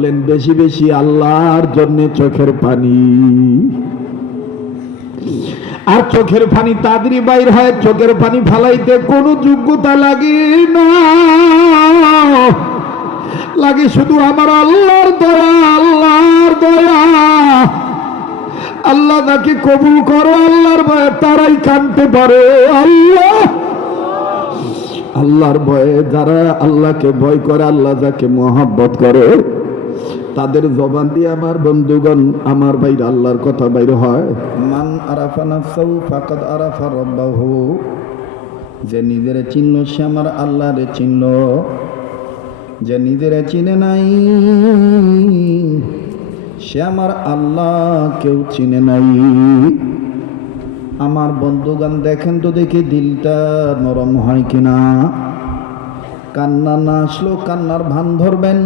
বলেন, বেশি বেশি আল্লাহর জন্য চোখের পানি। আর চোখের পানি তাদেরই বাইর হয়, চোখের পানি ফালাইতে কোনো যোগ্যতা লাগে না। লাগে শুধু আমার আল্লাহর দয়া আল্লাহর দয়া। আল্লাহ তাকে কবুল করো, আল্লাহর ভয়ে তারাই কানতে পারে। আল্লাহ! আল্লাহর ভয়ে যারা আল্লাহকে ভয় করে, আল্লাহ যাকে মহাব্বত করে। তাদের জবান দিয়ে আমার বন্ধুগণ, আমার বাইরে আল্লাহর কথা বাইরে হয়। মান আরাফা নাফসাহু ফাকাদ আরাফা রাব্বাহু, যে নিজের চিনল সে আমার আল্লাহরে চিনল যে নিজের চিনে নাই, সে আমার আল্লাহ কেউ চিনে নাই। আমার বন্ধুগান দেখেন তো দেখি দিলটা নরম হয় কিনা। কান্না না আসলো, কান্নার ভান ধরবেন।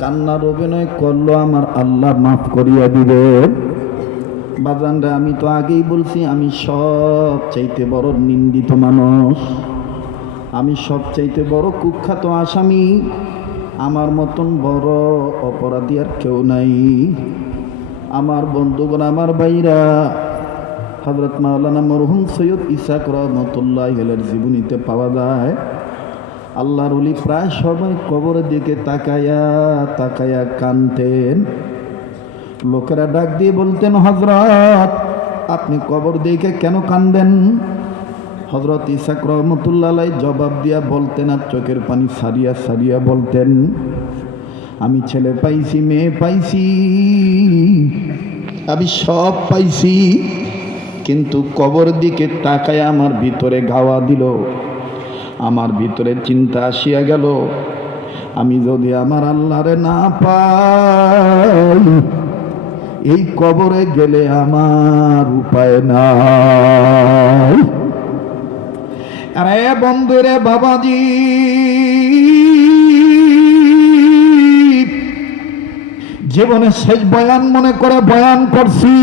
কান্নার অভিনয় করল, আমার আল্লাহ মাফ করিয়া দিবে। বাজানরা, আমি তো আগেই বলছি, আমি সব চাইতে বড় নিন্দিত মানুষ। আমি সব চাইতে বড় কুখ্যাত আসামি। আমার মতন বড় অপরাধী আর কেউ নাই। আমার বন্ধুগণ, আমার বাইরা হজরত মাওলানা মরহুম সৈয়দ ইসাক রহমতুল্লাহ জীবনীতে পাওয়া যায় আল্লাহর উলি প্রায় সবাই কবরের দিকে তাকায়া তাকায়া কানতেন লোকেরা ডাক দিয়ে বলতেন হজরত আপনি কবর দিকে কেন কানবেন হজরত ইসাক রহমতুল্লাহ জবাব দিয়া বলতেন আর চোখের পানি সারিয়া সারিয়া বলতেন, আমি ছেলে পাইছি, মেয়ে পাইছি, আমি সব পাইছি, কিন্তু কবর দিকে তাকায় আমার ভিতরে গাওয়া দিল। আমার ভিতরে চিন্তা আসিয়া গেল। আমি যদি আমার আল্লাহরে না পাই, এই কবরে গেলে আমার উপায় নাই। আরে বন্ধুরে বাবাজি, জীবনে শেষ বয়ান মনে করে বয়ান করছি।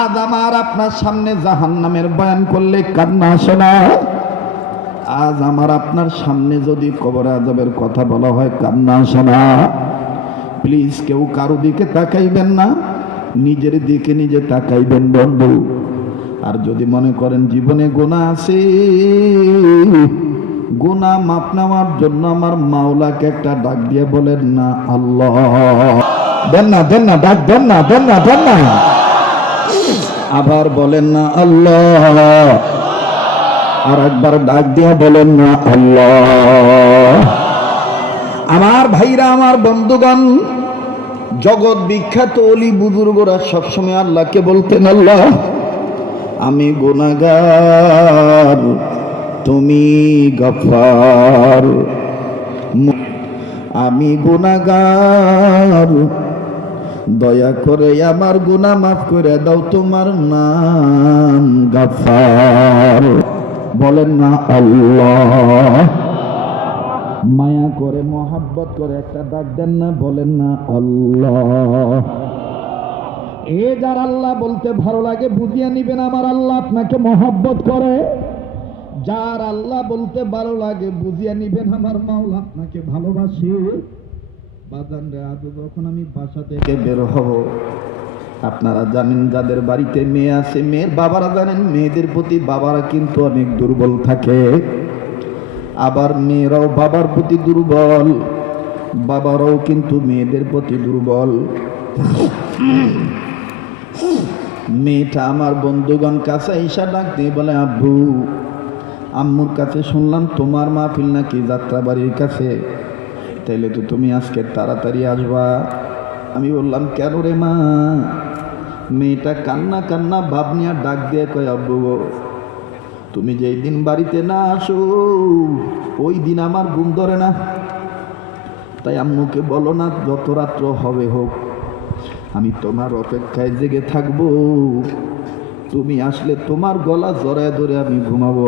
আজ আমার আপনার সামনে জাহান নামের বয়ান করলে কান্না আসে না। আজ আমার আপনার সামনে যদি কবর আজবের কথা বলা হয়, কান্না শোনা প্লিজ কেউ কারও দিকে তাকাইবেন না, নিজের দিকে নিজে তাকাইবেন বন্ধু। আর যদি মনে করেন জীবনে গোনা আছে গোনা মাপ নেওয়ার জন্য আমার মাওলাকে একটা ডাক দিয়ে বলেন, না, আল্লাহ। দেন না দেন না, ডাক দেন না দেন না দেন না। আবার বলেন, না, আল্লাহ। আর একবার ডাক দিয়ে বলেন না আল্লাহ। আমার ভাইরা, আমার বন্ধুগণ, জগৎ বিখ্যাত অলি বুজুর্গরা সবসময় আল্লাহকে বলতেন, আল্লাহ, আমি গুনাগার তুমি গফার। আমি গুনাগার দয়া করে আমার গুনাহ মাফ করে দাও, তোমার নাম গাফার। বলেন না আল্লাহ। মায়া করে, মহাব্বত করে একটা ডাক দেন না, বলেন না আল্লাহ। এ যার আল্লাহ বলতে ভালো লাগে, বুঝিয়ে নিবেন আমার আল্লাহ আপনাকে মহাব্বত করে। যার আল্লাহ বলতে ভালো লাগে, বুঝিয়ে নিবেন আমার মাওলা আপনাকে ভালোবাসি। বাজান রে আজ যখন আমি বাসা থেকে বের হব আপনারা জানেন যাদের বাড়িতে মেয়ে আছে, মেয়ের বাবারা জানেন, মেয়েদের প্রতি বাবারা কিন্তু অনেক দুর্বল থাকে। আবার মেয়েরাও বাবার প্রতি দুর্বল, বাবারাও কিন্তু মেয়েদের প্রতি দুর্বল। মেয়েটা আমার বন্ধুগণ কাছে ঈশা ডাক দিয়ে বলে, আব্বু, আম্মুর কাছে শুনলাম তোমার মাহফিল নাকি যাত্রা বাড়ির কাছে। তাইলে তো তুমি আজকে তাড়াতাড়ি আসবা। আমি বললাম, কেন রে মা? মেয়েটা কান্না কান্না ভাব নিয়ে ডাক দিয়ে কয়, আব্বু গো, তুমি যেই দিন বাড়িতে না আসো, ওই দিন আমার ঘুম ধরে না। তাই আম্মুকে বলো না, যত রাত্র হবে হোক, আমি তোমার অপেক্ষায় জেগে থাকব। তুমি আসলে তোমার গলা জড়ায় ধরে আমি ঘুমাবো।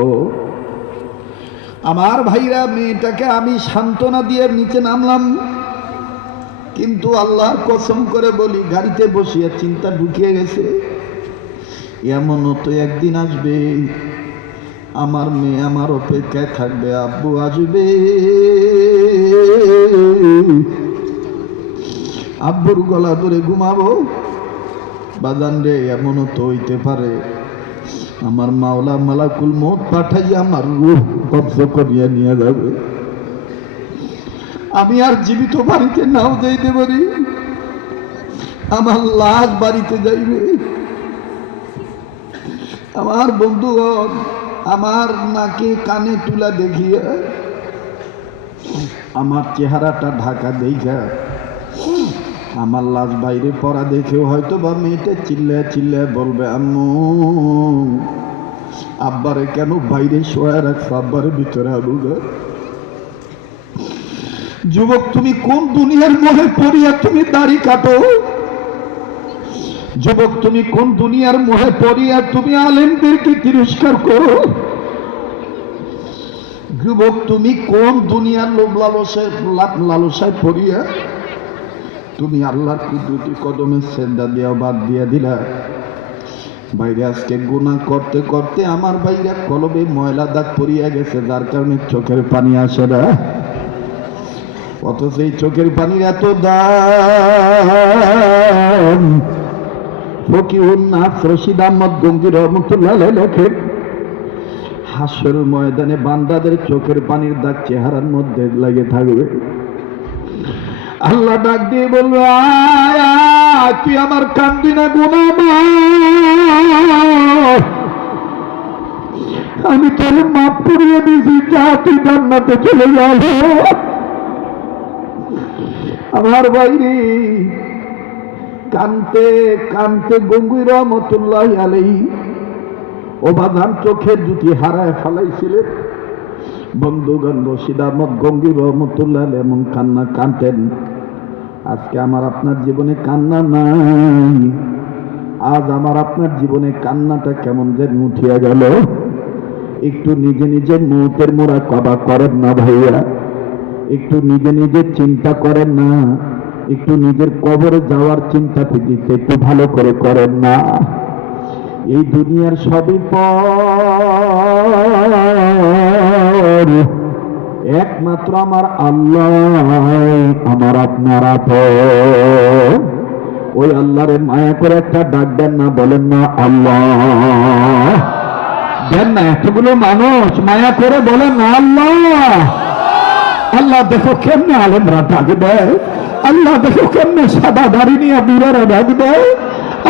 আমার ভাইরা, মেয়েটাকে আমি সান্ত্বনা দিয়ে নিচে নামলাম। কিন্তু আল্লাহ কসম করে বলি, গাড়িতে বসিয়ে চিন্তা ঢুকিয়ে গেছে। এমনও তো একদিন আসবে, আমার মেয়ে আমার অপেক্ষায় থাকবে, আব্বু আসবে। আব্বুর গলা ধরে ঘুমাবো। বাজান রে, এমনও তো হইতে পারে। আমার মাওলা মালাকুল মত পাঠাইয়া আমার রূহ কবজ করিয়া নিয়ে যাবে। আমি আর জীবিত বাড়িতে নাও যাইতে পারি। আমার লাশ বাড়িতে যাইবে। আমার বন্ধুগণ, আমার নাকে কানে তুলা দেখিয়া, আমার চেহারাটা ঢাকা দেখা আমার লাশ বাইরে পড়া দেখেও হয়তো বা মেয়েটা চিল্লায় চিল্লায় বলবে, আম্মু, আব্বারে কেন বাইরে শোয়া রাখছো? আব্বারে ভিতরে আনুগা যুবক, তুমি কোন দুনিয়ার মোহে পড়িয়া তুমি দাড়ি কাটো? যুবক, তুমি কোন দুনিয়ার মোহে পড়িয়া তুমি আলেমদেরকে তিরস্কার করো? যুবক, তুমি কোন দুনিয়ার লোভ লালসায়, লাভ লালসায় পড়িয়া তুমি আল্লাহর কুদরতি কদমে সেন্দা দেওয়া বাদ দিয়া দিলা? বাইরে আজকে গুনাহ করতে করতে আমার বাইরে কলবে ময়লা দাগ পড়িয়া গেছে, যার কারণে চোখের পানি আসে না। অথচ এই চোখের পানির এত দাম। ফকিউন নাথ আহমদ গঙ্গির রহমতুল্লাহ হাসর ময়দানে বান্দাদের চোখের পানির দাগ চেহারার মধ্যে লেগে থাকবে। আল্লাহ ডাক দিয়ে তুই আমার কান্দি না আমি তোর মাপ করিয়ে দিয়েছি, যা তুই জান্নাতে চলে যাব। আমার বাইরে কানতে কানতে গঙ্গুই রহমতুল্লাহ আলাই ও বাধান চোখের জুতি হারায় ফেলাইছিলেন। বন্ধুগণ রশিদ আহমদ গঙ্গির রহমতুল্লাহ এমন কান্না কানতেন। আজকে আমার আপনার জীবনে কান্না নাই। আজ আমার আপনার জীবনে কান্নাটা কেমন যেন উঠিয়া গেল। একটু নিজে নিজে মৌতের মোড়া কবা করেন না ভাইয়া। একটু নিজে নিজে চিন্তা করেন না। একটু নিজের কবরে যাওয়ার চিন্তা ফিটিতে একটু ভালো করে করেন না। এই দুনিয়ার সবই একমাত্র আমার আল্লাহ, আমার আপনার আপন। ওই আল্লাহরে মায়া করে একটা ডাক দেন না, বলেন না, আল্লাহ। দেন না, এতগুলো মানুষ মায়া করে বলেন না, আল্লাহ। আল্লাহ দেখো কেমনে আলেমরা ডাক দেয় আল্লাহ দেখো কেমনে সাদা দাড়ি নিয়ে বুড়ারা ডাক দেয়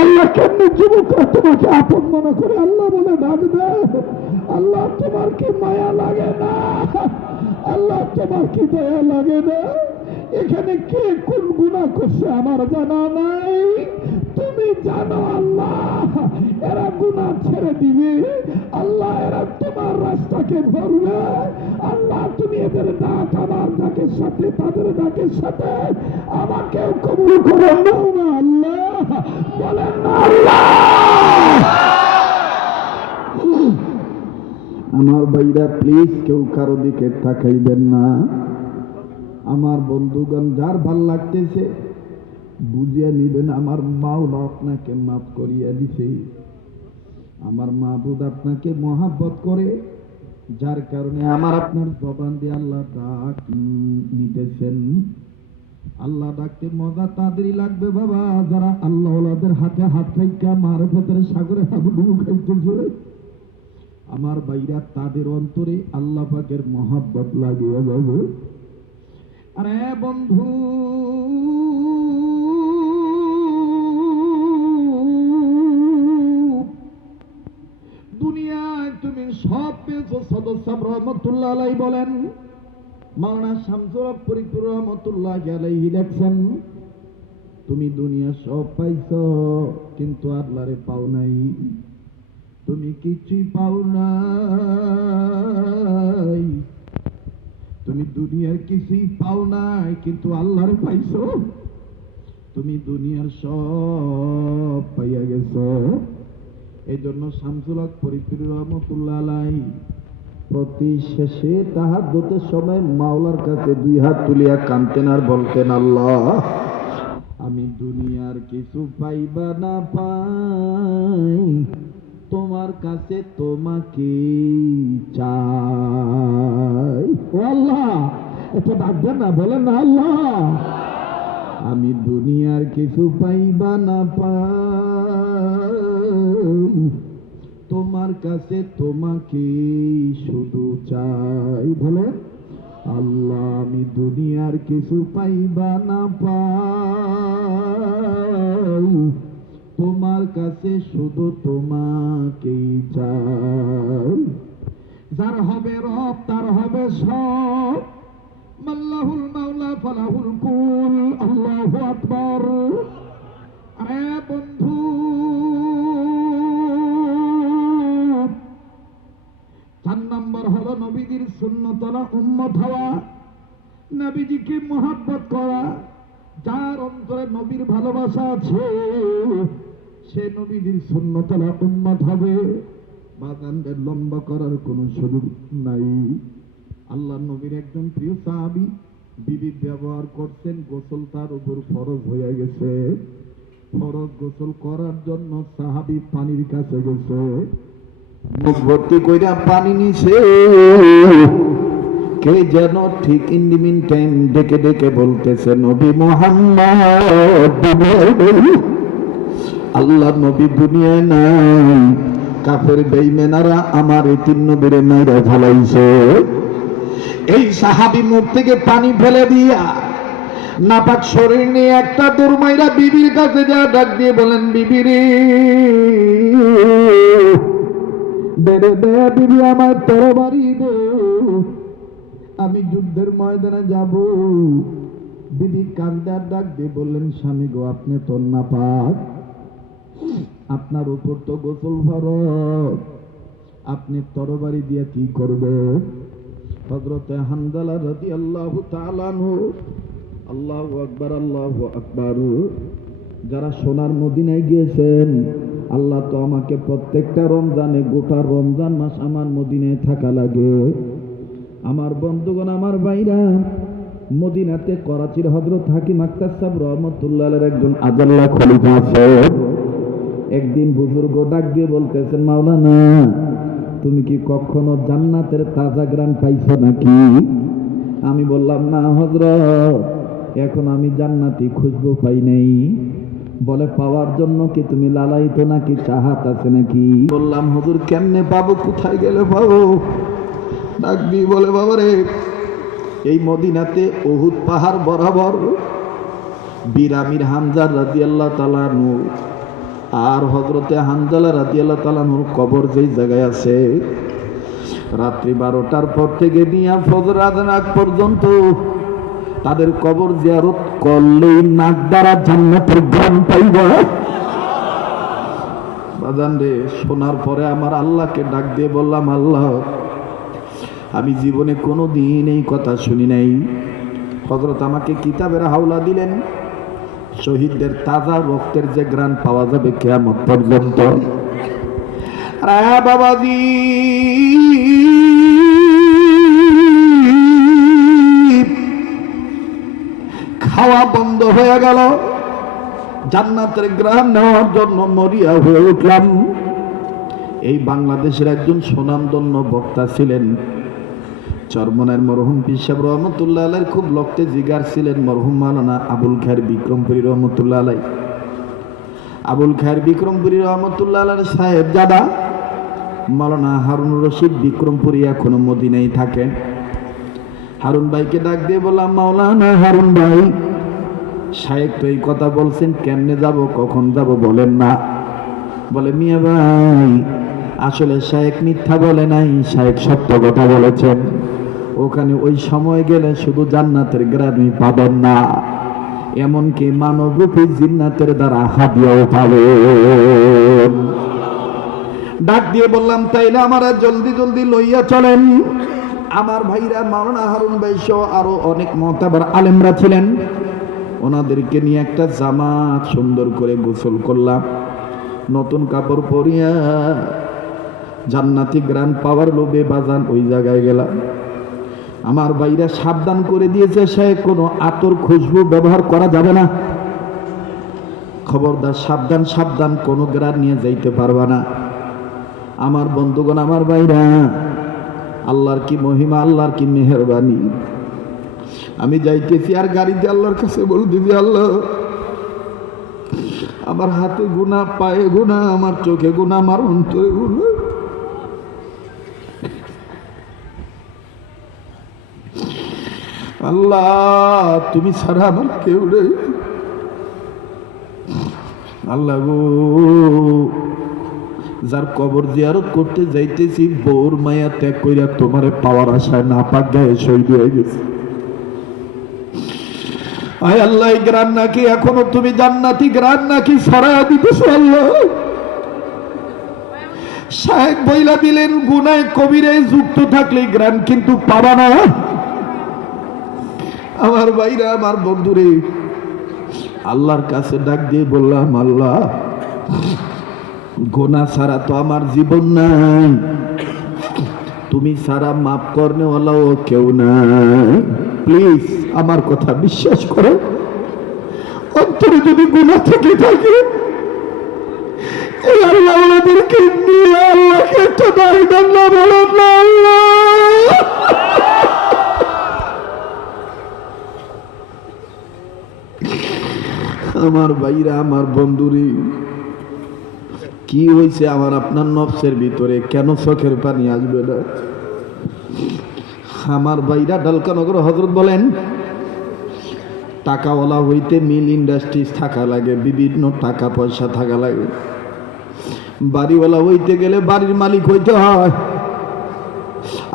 আল্লাহ কেমনে যুবকরা তোমাকে আপন মনে করে আল্লাহ বলে ডাক দেয় আল্লাহ তোমার কি মায়া লাগে না? আল্লাহ তোমার কি দয়া লাগে না? এখানে কে কোন গুণা করছে আমার জানা নাই। তুমি জানো আল্লাহ, এরা গুণা ছেড়ে দিবে। আল্লাহ, এরা তোমার রাস্তাকে ধরবে। আল্লাহ, তুমি এদের ডাক আমার ডাকের সাথে, তাদের ডাকের সাথে আমাকেও কবুল করো না আল্লাহ। বলেন আল্লাহ। আমার ভাইরা প্লিজ কেউ কারও দিকে তাকাইবেন না। আমার বন্ধুগণ, যার ভালো লাগতেছে বুঝিয়া নিবেন, আমার মাওলা আপনাকে মাফ করিয়া দিছে। আমার মাহবুদ আপনাকে মহাব্বত করে, যার কারণে আমার আপনার জবান দিয়ে আল্লাহ ডাক নিতেছেন আল্লাহ ডাকতে মজা তাদেরই লাগবে বাবা, যারা আল্লাহ হাতে হাত রাইকা মার ভেতরে সাগরে হাবুডুবু খাইতেছে আমার বাইরা তাদের অন্তরে আল্লাহ পাকের মহাব্বত লাগিয়ে যাবে আরে বন্ধু সব পেয়েছ সদস্য রহমতুল্লাহ আলাই বলেন, মাওনা শামসুর পরিপুর রহমতুল্লাহ আলাইহি লেখছেন, তুমি দুনিয়া সব পাইছ, কিন্তু আল্লাহরে পাও নাই। তুমি কিছুই পাও নাই। তুমি দুনিয়ার কিছুই পাও নাই, কিন্তু আল্লাহরে পাইছ। তুমি দুনিয়ার সব পাইয়া গেছো। এই জন্য শামসুলক পরিফির রহমতুল্লাহ আলাই প্রতি শেষে তাহার দোতের সময় মাওলার কাছে দুই হাত তুলিয়া কানতেন আর বলতেন, আল্লাহ, আমি দুনিয়ার কিছু পাইবা না পাই। তোমার কাছে তোমাকে চাই। আল্লাহ এটা ডাকবেন না, বলেন না, আল্লাহ, আমি দুনিয়ার কিছু পাইবা না পাই। তোমার কাছে তোমাকে শুধু চাই বলে, আল্লাহ আমি দুনিয়ার কিছু পাইবা না পাই। তোমার কাছে শুধু তোমাকেই চাই। যার হবে রব, তার হবে সব। মাল্লাহুল মাওলা, ফালাহুল কুল, আল্লাহু আকবার। আরে বন্ধু হলো নবীজির শূন্যতলা উম্মত হওয়া, নবীজিকে মহাব্বত করা, যার অন্তরে নবীর ভালোবাসা আছে, সে নবীজির শূন্যতলা উম্মত হবে। বাগানদের লম্বা করার কোনো সুযোগ নাই। আল্লাহ নবীর একজন প্রিয় সাহাবি, বিবি ব্যবহার করছেন, গোসল তার উপর ফরজ হয়ে গেছে। ফরজ গোসল করার জন্য সাহাবি পানির কাছে গেছে। মুখ ভর্তি কইরা পানি নিছে। কে যেন ঠিক ইন দি মিন টাইম ডেকে ডেকে বলতেছে, নবী মোহাম্মদ, আল্লাহ নবী দুনিয়ায় নাই। কাফের বেইমেনারা আমার এই তিন নবীরে মাইরা ঝালাইছে এই সাহাবি মুখ থেকে পানি ফেলে দিয়া নাপাক শরীর নিয়ে একটা দুর্মাইরা বিবির কাছে যা ডাক দিয়ে বলেন, বিবিরে বেড়ে দে বিবি আমার তরবারি দে। আমি যুদ্ধের ময়দানে যাব। বিবি কান্দার ডাক দিয়ে বললেন, স্বামী গো, আপনি তো না পাক আপনার উপর তো গোসল ফরজ। আপনি তরবারি দিয়ে কি করবে হজরতে হামদালা রাদি আল্লাহ তালানু আল্লাহ আকবার আল্লাহ আকবার। যারা সোনার মদিনায় গিয়েছেন আল্লাহ তো আমাকে প্রত্যেকটা রমজানে, গোটা রমজান মাস আমার মদিনায় থাকা লাগে। আমার বন্ধুগণ, আমার বাইরা মদিনাতে করাচির হজরত হাকিম আক্তার সাহেব রহমতুল্লাহের একজন আদাল্লাহ খলিফা আছে একদিন বুজুর্গ ডাক দিয়ে বলতেছেন, মাওলানা, তুমি কি কখনো জান্নাতের তাজা গ্রাম পাইছো নাকি? আমি বললাম, না হজরত এখন আমি জান্নাতি খুশবু পাই নাই। বলে, পাওয়ার জন্য কি তুমি লালাইত নাকি চাহাত আছে নাকি? বললাম, হুজুর, কেমনে পাবো? কোথায় গেলে পাবো? ডাকবি, বলে বাবারে এই মদিনাতে ওহুদ পাহাড় বরাবর বিরামির হামজার রাজি আল্লাহ তালানু আর হজরতে হানজালা রাজি আল্লাহ তালানুর কবর যেই জায়গায় আছে, রাত্রি বারোটার পর থেকে নিয়ে ফজর আগ পর্যন্ত তাদের কবর জিয়ারত করলেই নাক দ্বারা জান্নাতের গ্রাম পাইব। বাজান রে, শোনার পরে আমার আল্লাহকে ডাক দিয়ে বললাম, আল্লাহ, আমি জীবনে কোনো দিন এই কথা শুনি নাই। হজরত আমাকে কিতাবের হাওলা দিলেন, শহীদদের তাজা রক্তের যে গ্রান পাওয়া যাবে কেয়ামত পর্যন্ত। বাবাজি! খাওয়া বন্ধ হয়ে গেল। জান্নাতের গ্রাম নেওয়ার জন্য মরিয়া হয়ে উঠলাম। এই বাংলাদেশের একজন সুনামধন্য বক্তা ছিলেন। চরমনের মরহুম পিসাব রহমতুল্লাহ আলাই খুব লক্ষ্যে জিগার ছিলেন মরহুম মালানা আবুল খায়ের বিক্রমপুরী রহমতুল্লাহ আলাই আবুল খায়ের বিক্রমপুরী রহমতুল্লাহ আলাই সাহেব দাদা মালানা হারুন রশিদ বিক্রমপুরী এখনও মদিনাই থাকেন। হারুন ভাইকে ডাক দিয়ে বললাম, মাওলানা হারুন ভাই সাহেব তো এই কথা বলছেন, কেমনে যাব, কখন যাব বলেন না। বলে, মিয়া ভাই, আসলে শায়েক মিথ্যা বলে নাই, শায়েক সত্য কথা বলেছেন। ওখানে ওই সময় গেলে শুধু জান্নাতের গ্রামই পাবেন না, এমনকি মানবরূপী জিন্নাতের দ্বারা হাদিয়াও পাবেন। ডাক দিয়ে বললাম, তাইলে আমার জলদি জলদি লইয়া চলেন। আমার ভাইরা মাওলানা হারুন ভাই সহ আরও অনেক মতাবার আলেমরা ছিলেন। ওনাদেরকে নিয়ে একটা জামাত সুন্দর করে গোসল করলাম। নতুন কাপড় পরিয়া জান্নাতি গ্রান পাওয়ার লোভে বাজান ওই জায়গায় গেলাম। আমার ভাইরা সাবধান করে দিয়েছে, সে কোনো আতর খুশবু ব্যবহার করা যাবে না। খবরদার সাবধান সাবধান, কোনো গ্রান নিয়ে যাইতে পারবা না। আমার বন্ধুগণ, আমার ভাইরা আল্লাহর কি মহিমা, আল্লাহর কি মেহরবানি। আমি যাইতেছি আর গাড়িতে আল্লাহর কাছে বলে দিবি আল্লাহ, আমার হাতে গুণা পায়ে গুণা আমার চোখে গুণা আমার অন্তরে গুণা আল্লাহ, তুমি ছাড়া আমার কেউ নেই। আল্লাহ গো যার কবর জিয়ারত করতে যাইতেছি, বউর মায়া ত্যাগ কইরা তোমার পাওয়ার আশায় না পাক গায়ে শহীদ হয়ে গেছে। আয় আল্লাহ গ্রান নাকি এখনও তুমি জান্নাতি গ্রান নাকি সরায়া দিতেছো আল্লাহ? সাহেব বইলা দিলেন, গুনায় কবিরে যুক্ত থাকলে গ্রান কিন্তু পাবা না। আমার ভাইরা, আমার বন্ধুরে, আল্লাহর কাছে ডাক দিয়ে বললাম, আল্লাহ গোনা ছাড়া তো আমার জীবন নাই। তুমি সারা মাফ করনেওয়ালাও কেউ নাই। প্লিজ, আমার কথা বিশ্বাস করো। অন্তরে যদি গুণা থেকে থাকে আমার ভাইরা, আমার বন্ধুরে কি হয়েছে আমার আপনার নফসের ভিতরে? কেন চোখের পানি আসবে না? আমার ভাইরা ডালকানগর হজরত বলেন, টাকাওয়ালা হইতে মিল ইন্ডাস্ট্রিজ থাকা লাগে, বিভিন্ন টাকা পয়সা থাকা লাগে। বাড়িওয়ালা হইতে গেলে বাড়ির মালিক হইতে হয়।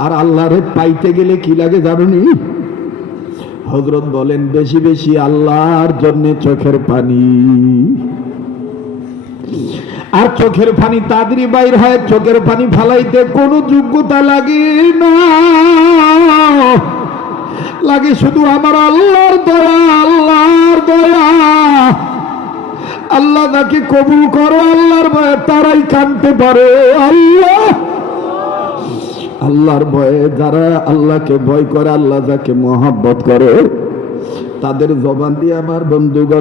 আর আল্লাহরে পাইতে গেলে কি লাগে জানুনি হজরত বলেন, বেশি বেশি আল্লাহর জন্য চোখের পানি। আর চোখের পানি তাদেরই বাইর হয়, চোখের পানি ফালাইতে কোনো যোগ্যতা লাগে না। লাগে শুধু আমার আল্লাহর দয়া আল্লাহর দয়া। আল্লাহ নাকি কবুল করো, আল্লাহর ভয়ে তারাই কানতে পারে। আল্লাহ। আল্লাহর ভয়ে যারা আল্লাহকে ভয় করে, আল্লাহ যাকে মহাব্বত করে, তাদের জবান দিয়ে আমার বন্ধুগণ